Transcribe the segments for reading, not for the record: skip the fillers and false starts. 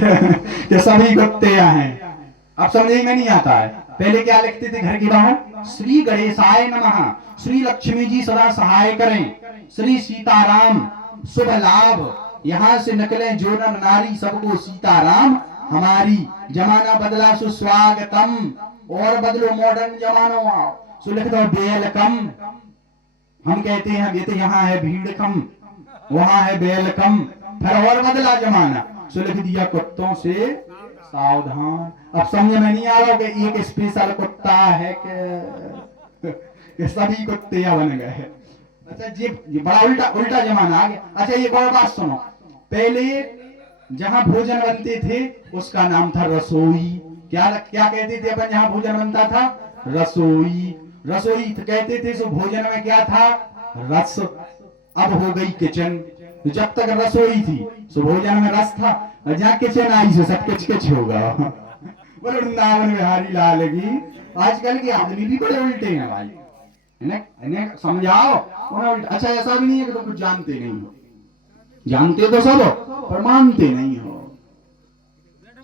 ये सभी कुत्ते हैं। अब समझ में नहीं आता है। पहले क्या लिखते थे घर के बाहर? श्री गणेशाय नमः, श्री लक्ष्मी जी सदा सहाय करें, श्री सीताराम शुभ लाभ। यहाँ से निकले जो नर नारी सबको सीताराम हमारी। जमाना बदला सुस्वागतम, और बदलो मॉडर्न जमाना आओ सो लिख दो वेलकम। हम कहते हैं ये तो यहाँ है भीड़ कम, वहां है वेलकम। फिर और बदला जमाना सो लिख दिया कुत्तों से सावधान। अब समझ में नहीं आ रहा कि एक स्पेशल कुत्ता है कि सभी कुत्ते बन गए। अच्छा ये बड़ा उल्टा उल्टा जमाना आ गया। अच्छा एक और बात सुनो, पहले जहां भोजन बनते थे उसका नाम था रसोई। क्या क्या कहते थे अपन? जहां भोजन बनता था रसोई। रसोई कहते थे, सो भोजन में क्या था? रस। अब हो गई किचन। जब तक रसोई थी सो भोजन में रस था, और जहाँ किचन आई सो सब किच किच होगा। बोले वृंदावन बिहारी लाल की। आजकल के आदमी भी बड़े उल्टे हैं भाई, इन्हें समझाओ उन्हें उल्टा। अच्छा ऐसा भी नहीं है कि तुम कुछ जानते नहीं हो, जानते तो सब पर मानते नहीं हो।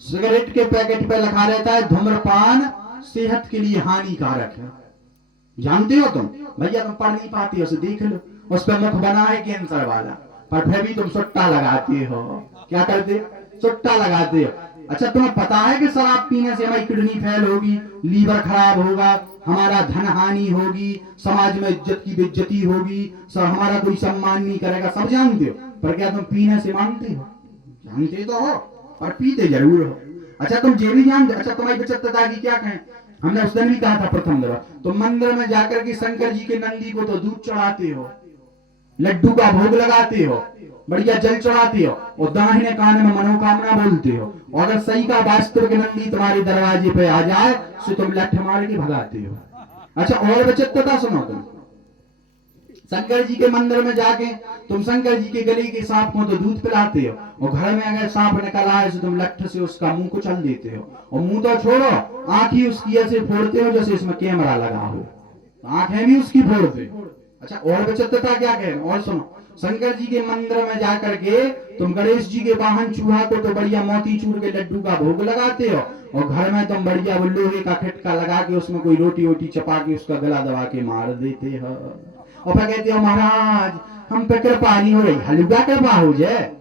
सिगरेट के पैकेट पे लिखा रहता है धूम्रपान सेहत के लिए हानिकारक है। जानते हो तुम? भैया तुम पढ़ नहीं पाते हो, देख लो उस पर मुख बना है कैंसर वाला, पर फिर भी तुम सुट्टा लगाते हो। क्या करते? सुट्टा लगाते हो। अच्छा तुम्हें पता है कि शराब पीने से हमारी किडनी फेल होगी, लीवर खराब होगा, हमारा धन हानि होगी, समाज में इज्जत की बेइज्जती होगी, हमारा कोई सम्मान नहीं करेगा, सब जानते हो, पर क्या तुम पीने से मानते हो? जानते तो हो पर पीते जरूर हो। अच्छा तुम ये भी जानते? अच्छा तुम्हारी विचित्रता की क्या कहें, हमने उस दिन भी कहा था प्रथम दफा, तुम मंदिर में जाकर के शंकर जी के नंदी को तो दूध चढ़ाते हो, लड्डू का भोग लगाते हो, बढ़िया जल चढ़ाते हो, और दाहिने कान में मनोकामना बोलते हो, और अगर सही का वास्तविक नंदी तुम्हारे दरवाजे पे आ जाए तो तुम लठ मार के भगाते हो। अच्छा और विचित्रता सुनो, तुम शंकर जी के मंदिर में जाके तुम शंकर जी के गले के सांप को तो दूध पिलाते हो, और घर में अगर सांप निकल आए तो तुम लठ से उसका मुंह कुचल देते हो, और मुंह तो छोड़ो आंख ही उसकी ऐसे फोड़ते हो जैसे इसमें कैमरा लगा हो, आंखें भी उसकी फोड़ते हो। अच्छा और विचित्रता क्या कहें? और सुनो, शंकर जी के मंदिर में जाकर के तुम गणेश जी के वाहन चूहा को तो बढ़िया मोतीचूर के लड्डू का भोग लगाते हो, और घर में तुम बढ़िया लोहे का खटका लगा के उसमें कोई रोटी वोटी चपा के उसका गला दबा के मार देते हो, और फिर कहते हो महाराज हम पे कृपा नहीं हो रही। हलुआ कृपा हो जाए,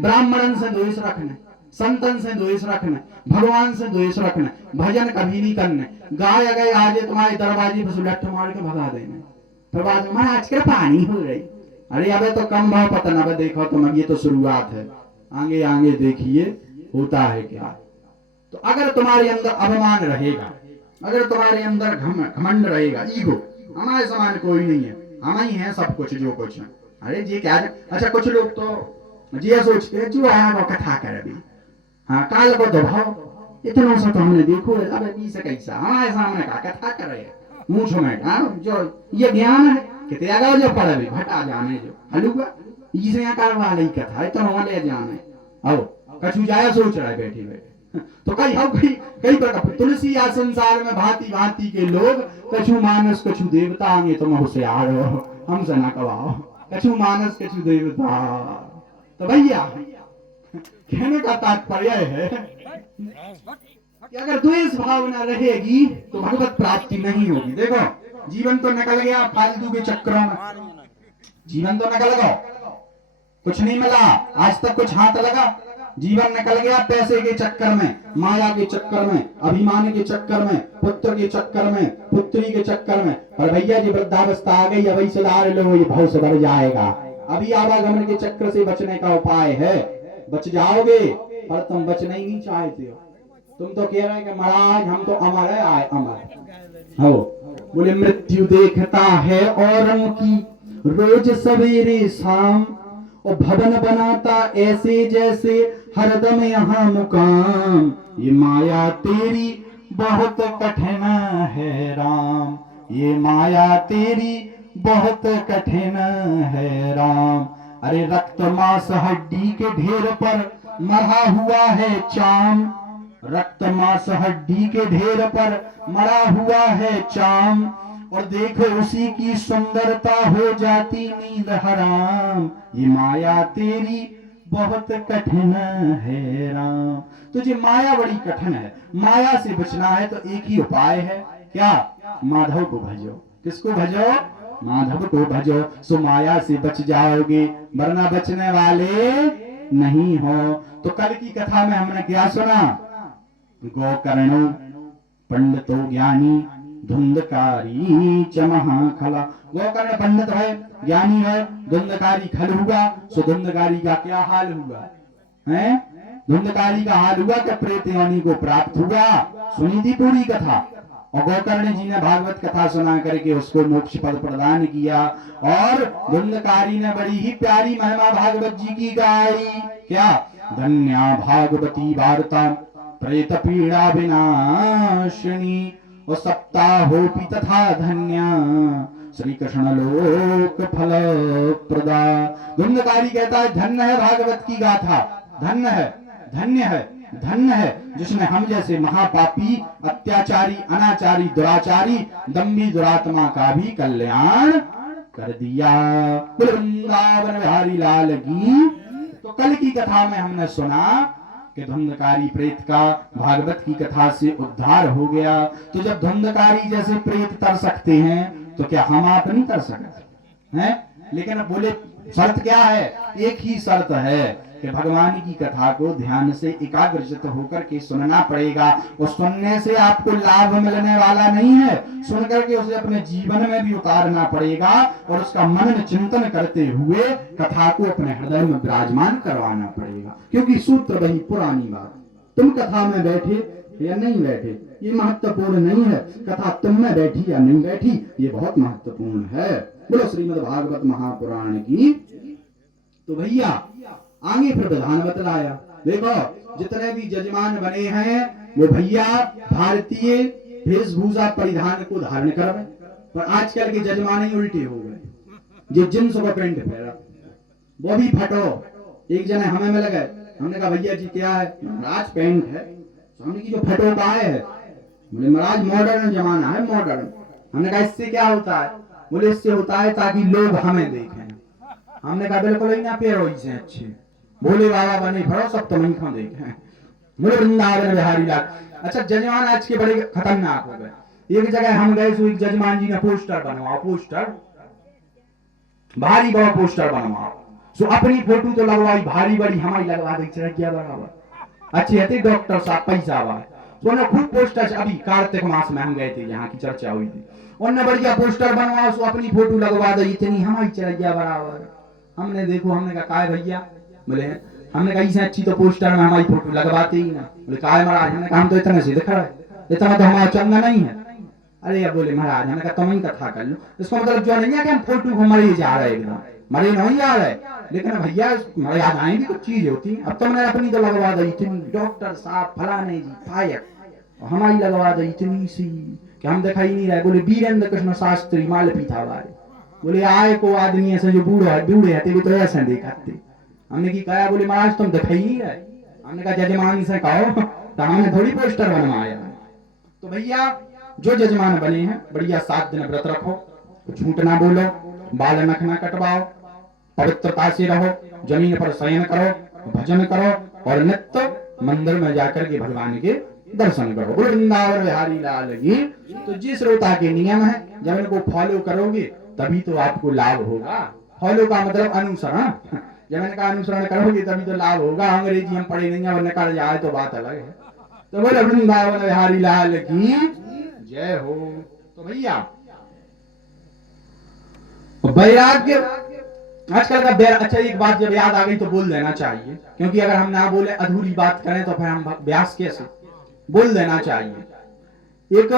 ब्राह्मणन से द्वेष रखना, संतन से द्वेष रखना, भगवान से द्वेष रखना, भजन कभी नहीं करना, गाय अगर आज तुम्हारे दरवाजे पर लठ मार के भगा देना, प्रभात महाराज कृपा नहीं हो रही। अरे अबे तो कम भाव पतन, अब देखो तुम, अब ये तो शुरुआत है, आगे आगे देखिए होता है क्या। तो अगर तुम्हारे अंदर अभिमान रहेगा, अगर तुम्हारे अंदर घमंड रहेगा, ईगो, हमारे समान कोई नहीं है, हम ही हैं सब कुछ जो कुछ है, अरे ये क्या। अच्छा कुछ लोग तो ये सोचते हैं जो आया वो कथा कर अभी, हाँ काल को दबाओ, इतना सा तो हमने देखो, अब से कैसा हमारे सामने का कथा करे मुंह में, जो ये ज्ञान है कि त्यागा जो पड़े भटा जाने जो हलुआ इसे यहाँ करवा ली कथा इतना वाले जाने। अब कछु जाया सोच रहा है बैठे बैठे, तो कई हो कई कई प्रकार तुलसी या संसार में भांति भांति के लोग, कछु मानस कछु देवता आगे तुम होशियार हो, हमसे ना कवाओ, कछु मानस कछु देवता। तो भैया कहने का तात्पर्य है कि अगर द्वेष भावना रहेगी तो भगवत प्राप्ति नहीं होगी। देखो जीवन तो निकल गया फालतू के चक्रों में, जीवन तो निकल गया, कुछ नहीं मिला आज तक, कुछ हाथ लगा, जीवन निकल गया पैसे के चक्कर में, माया के चक्कर में, अभिमान के चक्कर में, पुत्र के चक्कर में, पुत्री के चक्कर में। और भैया जी वृद्धावस्था आ गई, अभी सुधार लो, ये भाव से बढ़ जाएगा। अभी आवागमन के चक्र से बचने का उपाय है, बच जाओगे, पर तुम बचना ही नहीं चाहते हो। तुम तो कह रहे कि महाराज हम तो अमर है, आए अमर हो। बोले मृत्यु देखता है औरों की रोज सवेरे शाम, और भवन बनाता ऐसे जैसे हरदम यहाँ मुकाम। ये माया तेरी बहुत कठिन है राम, ये माया तेरी बहुत कठिन है राम। अरे रक्त मांस हड्डी के ढेर पर मरा हुआ है चाम, रक्त मांस हड्डी के ढेर पर मरा हुआ है चाम, और देखो उसी की सुंदरता हो जाती नींद हराम। ये माया तेरी बहुत कठिन है राम। तुझे माया बड़ी कठिन है, माया से बचना है तो एक ही उपाय है, क्या? माधव को भजो। किसको भजो? माधव को भजो, सो माया से बच जाओगे, वरना बचने वाले नहीं हो। तो कल की कथा में हमने क्या सुना? गोकर्ण पंडितो ज्ञानी धुंधकारी च महाखला। गोकर्ण पंडित है, ज्ञानी है, धुंधकारी खल हुआ। सो धुंधकारी का क्या हाल हुआ है? धुंधकारी का हाल हुआ कि प्रेत योनि को प्राप्त हुआ। सुनी थी पूरी कथा। और गोकर्ण जी ने भागवत कथा सुना करके उसको मोक्ष पद प्रदान किया। और धुंधकारी ने बड़ी ही प्यारी महिमा भागवत जी की गाई। क्या? धन्या भागवती वार्ता प्रेत पीड़ा विनाशिनी, और सप्ताहोपि तथा धन्या श्री कृष्ण लोक फल प्रदा। धुंधकारी कहता है धन्य है भागवत की गाथा, धन्य है, धन्य है, धन्य है जिसने हम जैसे महापापी, अत्याचारी, अनाचारी, दुराचारी, दम्भी दुरात्मा का भी कल्याण कर दिया। वृंदावन बिहारी लाल की। तो कल की कथा में हमने सुना कि धुंधकारी प्रेत का भागवत की कथा से उद्धार हो गया। तो जब धुंधकारी जैसे प्रेत तर सकते हैं तो क्या हम आप नहीं तर सकते हैं? लेकिन बोले शर्त क्या है? एक ही शर्त है कि भगवान की कथा को ध्यान से एकाग्रचित होकर के सुनना पड़ेगा। और सुनने से आपको लाभ मिलने वाला नहीं है, सुन करके उसे अपने जीवन में भी उतारना पड़ेगा और उसका मनन चिंतन करते हुए कथा को अपने हृदय में विराजमान करवाना पड़ेगा। क्योंकि सूत्र वही पुरानी बात, तुम कथा में बैठे या नहीं बैठे ये महत्वपूर्ण नहीं है, कथा तुम में बैठी या नहीं बैठी ये बहुत महत्वपूर्ण है। बोलो श्रीमद् भागवत महापुराण की। तो भैया आगे फिर विधान बतलाया। देखो जितने भी जजमान बने हैं वो भैया भारतीय वेशभूषा परिधान को धारण कर रहे, पर आजकल के जजमान ही उल्टे हो गए। जो जींस को पेंट पहना वो भी फटो। एक जने हमें मिल गए, हमने कहा भैया जी क्या है? महाराज पेंट है। सामने की जो फटो का है, बोले महाराज मॉडर्न जमाना है, मॉडर्न। हमने कहा इससे क्या होता है? बोले इससे होता है ताकि लोग हमें देखें। हमने कहा बिल्कुल ही ना, पेड़ो से अच्छे भोले बाबा बने भरो सब तो नहीं देखें। बोले वृंदावन बिहारी लाल। अच्छा जजमान आज के बड़े खतरनाक हो गए। एक जगह हम गए तो एक जजमान जी ने पोस्टर बनवाओ, पोस्टर भारी बड़ा पोस्टर बनवाओ। सो अपनी फोटो तो लगवाई भारी बड़ी, हमारी लगवा दी क्या बराबर अच्छी है। डॉक्टर साहब पैसा वाला तो खूब पोस्टर। अभी कार्तिक मास में हम गए थे, यहाँ की चर्चा हुई थी, उन्होंने बढ़िया पोस्टर बनवाओ, सो अपनी फोटो लगवा दो, इतनी हमारी चढ़िया बराबर। हमने देखो, हमने कहा काय भैया? बोले हमने कहा इसे अच्छी तो पोस्टर में हमारी फोटो लगवाते ही ना। बोले काय महाराज? हमने कहा हम तो इतने से दिख रहा है, इतना तो हमारा चंगा नहीं है। अरे बोले महाराज हमने कहा तुम ही कथा कर लो। इसका मतलब जो नहीं है कि हम फोटो को मरे जा रहे, एकदम मरे नहीं जा रहे, लेकिन भैया मर्यादाएं भी कुछ चीज होती है। अब तुमने अपनी तो लगवा दी इतनी, डॉक्टर साहब फलाने जी फायक, हमारी लगवा दी इतनी सी कि हम दिखाई नहीं रहे। बोले वीरेंद्र कृष्ण शास्त्री मालपी था भाई। बोले आए को आदमी ऐसे जो बूढ़े है भी तो ऐसे दिखाते। हमने की कहा? बोले महाराज तुम दिखाई नहीं रहे। हमने कहा जजमान से कहो, तो हमने थोड़ी पोस्टर बनवाया। तो भैया जो जजमान बने हैं बढ़िया 7 दिन व्रत रखो, झूठ ना बोलो, बाल नख ना कटवाओ, पवित्रता से रहो, जमीन पर शयन करो, भजन करो और नित्य मंदिर में जाकर के भगवान के दर्शन करो। वृंदावन बिहारी लाल की। तो जिस श्रोता के नियम है, जब इनको फॉलो करोगे तभी तो आपको लाभ होगा। फॉलो का मतलब अनुसरण, जब मैंने कहा अनुसरण करोगे तभी तो लाभ होगा। अंग्रेजी हम पढ़े नहीं है, वरना कर जाए तो बात अलग है। तो बोले वृंदावन बिहारी लाल की जय हो। तो भैया वैराग्य आजकल का अच्छा एक बात जब याद आ गई तो बोल देना चाहिए, क्योंकि अगर हम ना बोले अधूरी बात करें तो फिर हम व्यास कैसे? बोल देना चाहिए। एक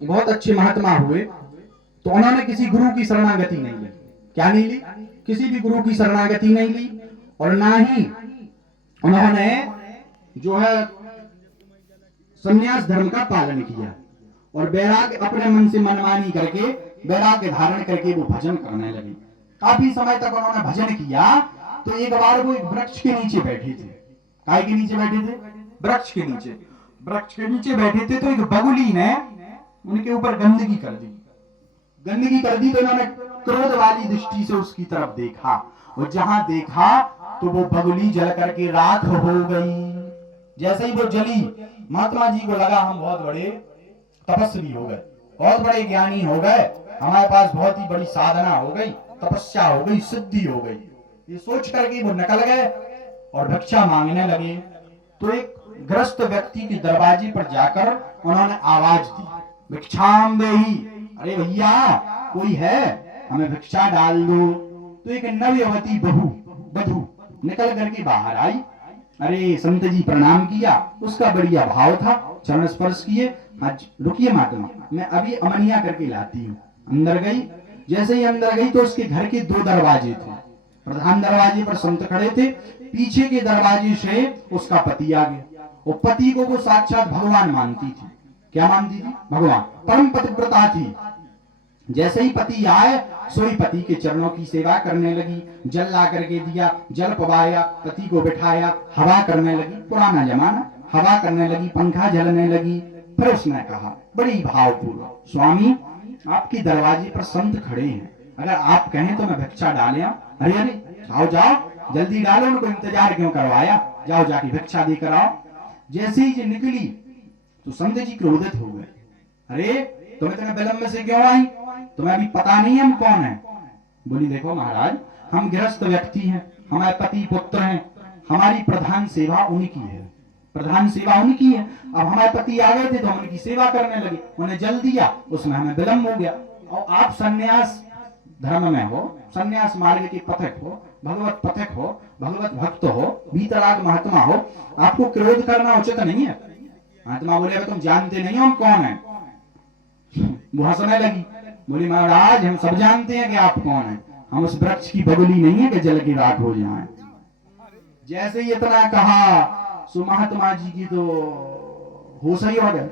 बहुत अच्छे महात्मा हुए, तो उन्होंने किसी गुरु की शरणागति नहीं ली। क्या नहीं ली? किसी भी गुरु की शरणागति नहीं ली, और ना ही उन्होंने जो है संन्यास धर्म का पालन किया, और वैराग्य अपने मन से मनमानी करके वैराग्य धारण करके वो भजन करने लगे। काफी समय तक उन्होंने भजन किया। तो एक बार वो एक वृक्ष के नीचे बैठे थे। काय के नीचे बैठे थे? वृक्ष के नीचे। वृक्ष के नीचे बैठे थे तो एक बगुली ने उनके ऊपर गंदगी कर दी। गंदगी कर दी तो इन्होंने क्रोध वाली दृष्टि से उसकी तरफ देखा, और जहां देखा तो वो बगुली जल करके राख हो गई। जैसे ही वो जली, महात्मा जी को लगा हम बहुत बड़े तपस्वी हो गए, बहुत बड़े ज्ञानी हो गए, हमारे पास बहुत ही बड़ी साधना हो गई, तपस्या हो गई, सिद्धि हो गई। ये सोच करके वो निकल गए और भिक्षा मांगने लगे। तो एक ग्रस्त व्यक्ति के दरवाजे पर जाकर उन्होंने आवाज दी, भिक्षाम देहि। अरे भैया कोई है, हमें भिक्षा डाल दो। तो एक नवयुवती वधू निकल करके बाहर आई। अरे संत जी प्रणाम किया, उसका बढ़िया भाव था, चरण स्पर्श किए। आज रुकिए महात्मा, मैं अभी अमनिया करके लाती हूँ। अंदर गई, जैसे ही अंदर गई तो उसके घर के 2 दरवाजे थे। प्रधान दरवाजे पर संत खड़े थे, पीछे के दरवाजे से उसका पति आ गया। वो पति को वो साक्षात भगवान मानती थी। क्या मानती थी? भगवान, परम पतिव्रता थी। जैसे ही पति आए, सोई पति के चरणों की सेवा करने लगी, जल ला करके दिया, जल पवाया, पति को बिठाया, हवा करने लगी, पुराना जमाना, हवा करने लगी, पंखा झलने लगी। फिर उसने कहा बड़ी भावपूर्वक, स्वामी आपके दरवाजे पर संत खड़े हैं, अगर आप कहें तो मैं भिक्षा डाले आऊं। अरे अरे जाओ जाओ जल्दी डालो, उनको इंतजार क्यों करवाया, जाओ जाके भिक्षा देकर आओ। जैसे ही ये निकली तो संत जी क्रोधित हो गए। अरे तुम इतने विलंब से क्यों आई, तुम्हें अभी पता नहीं हम कौन है? बोली देखो महाराज, हम गृहस्थ व्यक्ति हैं, हमारे पति पुत्र हैं, हमारी प्रधान सेवा उनकी है, प्रधान सेवा उनकी है। अब हमारे पति आ गए थे तो हम उनकी सेवा करने लगे, उन्हें जल दिया, उसमें हमें विलंब हो गया। और आप सन्यास धर्म में हो, सन्यास मार्ग के पथिक हो, भगवत पथिक हो, भगवत भक्त हो, वीतराग महात्मा हो, आपको क्रोध करना उचित नहीं है। महात्मा बोले तुम जानते नहीं हो हम कौन है। वो हंसने लगी, बोली महाराज हम सब जानते हैं कि आप कौन हैं, हम उस वृक्ष की बगुली नहीं है कि जल की राख हो जाए। जैसे ही इतना कहा सो महात्मा जी की तो होश ही हो गए।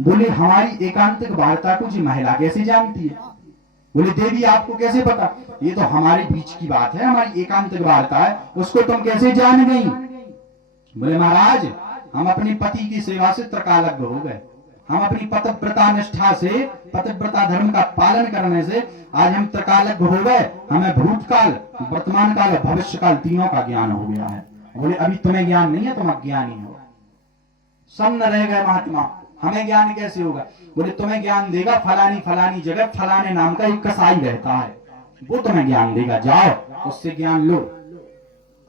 बोले हमारी एकांतिक वार्ता को जी महिला कैसे जानती है? बोले देवी आपको कैसे पता? ये तो हमारे बीच की बात है, हमारी एकांतिक वार्ता है, उसको तुम कैसे जान गई? बोले महाराज हम अपने पति की सेवा से त्रकालज्ञ हो गए, हम अपनी पतिव्रता निष्ठा से, पतिव्रता धर्म का पालन करने से आज हम त्रकालज्ञ हो गए, हमें भूतकाल, वर्तमान काल और भविष्य काल तीनों का ज्ञान हो गया है। बोले अभी तुम्हें ज्ञान नहीं है, तुम अज्ञानी हो। सन्न रह गए महात्मा, हमें ज्ञान कैसे होगा? बोले तुम्हें ज्ञान देगा फलानी फलानी जगह फलाने नाम का एक कसाई रहता है, वो तुम्हें ज्ञान देगा, जाओ उससे ज्ञान लो।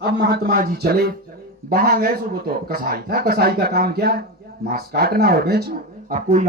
अब महात्मा जी चले, वहां गए सो वो तो कसाई था, कसाई का काम क्या है? मांस काटना और बेचना। अब कोई